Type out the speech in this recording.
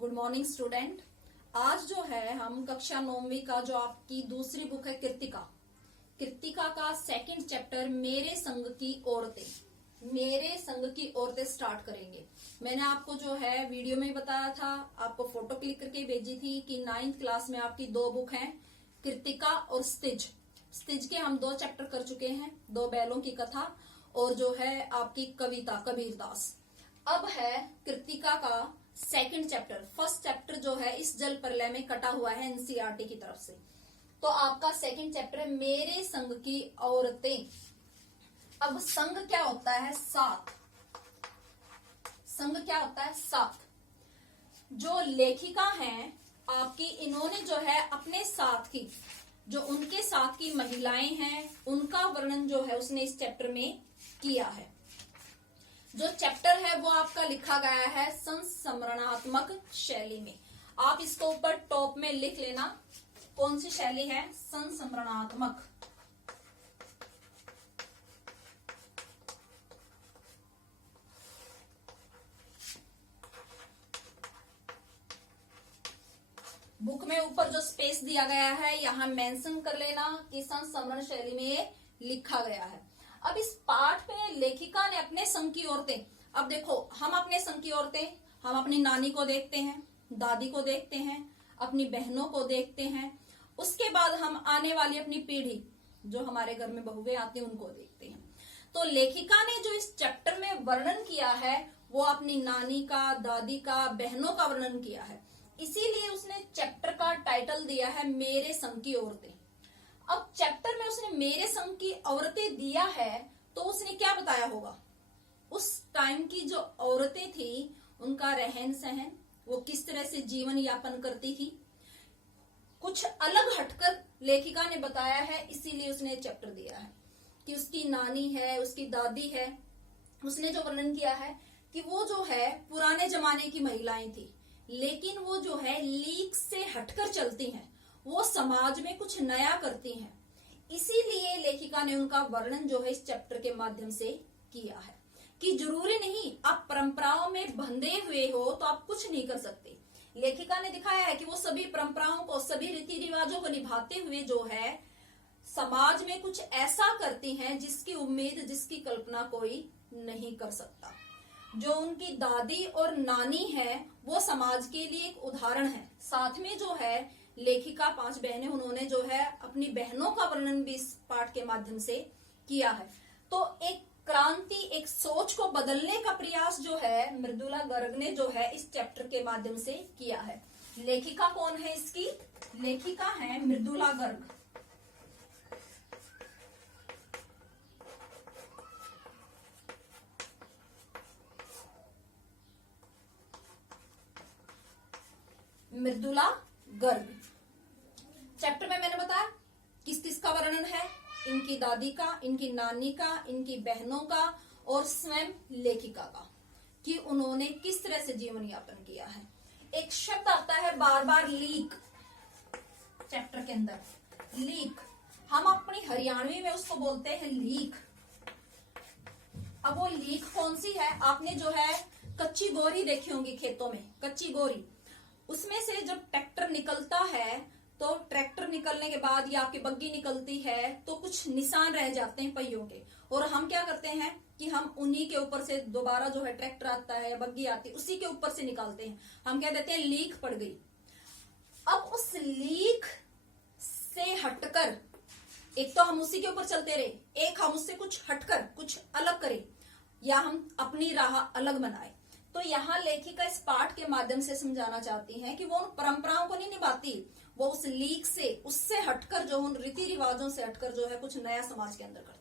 Good morning student. आज जो है हम कक्षा 9वीं का जो आपकी दूसरी बुक है कृतिका का सेकंड चैप्टर मेरे संग की औरतें स्टार्ट करेंगे। मैंने आपको जो है वीडियो में बताया था, आपको फोटो क्लिक करके भेजी थी कि 9th क्लास में आपकी दो बुक हैं, कृतिका और स्तिज के हम 2 चैप्टर कर चुके हैं, 2 बैलों की कथा और जो है आपकी कविता कबीरदास। अब है कृतिका का सेकंड चैप्टर। फर्स्ट चैप्टर जो है इस जल प्रलय में कटा हुआ है एनसीईआरटी की तरफ से। तो आपका सेकंड चैप्टर है मेरे संग की औरतें। अब संग क्या होता है? साथ। संग क्या होता है? साथ। जो लेखिका हैं आपकी, इन्होंने जो है अपने साथ की, जो उनके साथ की महिलाएं हैं उनका वर्णन जो है उसने इस चैप्टर में किया है। जो चैप्टर है वो आपका लिखा गया है संस्मरणात्मक शैली में। आप इसको ऊपर टॉप में लिख लेना, कौन सी शैली है? संस्मरणात्मक। बुक में ऊपर जो स्पेस दिया गया है यहां मेंशन कर लेना कि संस्मरण शैली में ये लिखा गया है। अब इस पाठ में लेखिका ने अपने संग की औरतें, अब देखो हम अपने संग की औरतें, हम अपनी नानी को देखते हैं, दादी को देखते हैं, अपनी बहनों को देखते हैं, उसके बाद हम आने वाली अपनी पीढ़ी जो हमारे घर में बहुएं आती हैं उनको देखते हैं। तो लेखिका ने जो इस चैप्टर में वर्णन किया है वो अपनी नानी का, दादी का, बहनों का वर्णन किया है। इसीलिए उसने चैप्टर का टाइटल दिया है मेरे संग की औरतें। अब चैप्टर में उसने मेरे संग की औरतें दिया है तो उसने क्या बताया होगा? उस टाइम की जो औरतें थी उनका रहन सहन, वो किस तरह से जीवन यापन करती थी, कुछ अलग हटकर लेखिका ने बताया है। इसीलिए उसने चैप्टर दिया है कि उसकी नानी है, उसकी दादी है, उसने जो वर्णन किया है कि वो जो है पुराने जमाने की महिलाएं थी, लेकिन वो जो है लीक से हटकर चलती हैं, वो समाज में कुछ नया करती हैं। इसीलिए लेखिका ने उनका वर्णन जो है इस चैप्टर के माध्यम से किया है कि जरूरी नहीं आप परंपराओं में बंधे हुए हो तो आप कुछ नहीं कर सकते। लेखिका ने दिखाया है कि वो सभी परंपराओं को, सभी रीति रिवाजों को निभाते हुए जो है समाज में कुछ ऐसा करती हैं जिसकी उम्मीद, जिसकी कल्पना कोई नहीं कर सकता। जो उनकी दादी और नानी है वो समाज के लिए एक उदाहरण है। साथ में जो है लेखिका 5 बहनें, उन्होंने जो है अपनी बहनों का वर्णन भी इस पाठ के माध्यम से किया है। तो एक क्रांति, एक सोच को बदलने का प्रयास जो है मृदुला गर्ग ने जो है इस चैप्टर के माध्यम से किया है। लेखिका कौन है इसकी? लेखिका है मृदुला गर्ग। मृदुला गर्ग। चैप्टर में मैंने बताया किस किस का वर्णन है, इनकी दादी का, इनकी नानी का, इनकी बहनों का और स्वयं लेखिका का, कि उन्होंने किस तरह से जीवन यापन किया है। एक शब्द आता है बार बार लीक चैप्टर के अंदर, लीक। हम अपनी हरियाणवी में उसको बोलते हैं लीक। अब वो लीक कौन सी है? आपने जो है कच्ची बोरी देखी होंगी खेतों में, कच्ची बोरी, उसमें से जब ट्रैक्टर निकलता है तो ट्रैक्टर निकलने के बाद या आपकी बग्गी निकलती है तो कुछ निशान रह जाते हैं पहियों के, और हम क्या करते हैं कि हम उन्हीं के ऊपर से दोबारा जो है ट्रैक्टर आता है या बग्गी आती है उसी के ऊपर से निकालते हैं। हम क्या देते हैं? लीक पड़ गई। अब उस लीक से हटकर, एक तो हम उसी के ऊपर चलते रहे, एक हम उससे कुछ हटकर कुछ अलग करें या हम अपनी राह अलग बनाए। तो यहाँ लेखिका इस पाठ के माध्यम से समझाना चाहती हैं कि वो उन परंपराओं को नहीं निभाती, वो उस लीक से, उससे हटकर, जो उन रीति रिवाजों से हटकर जो है कुछ नया समाज के अंदर करती है।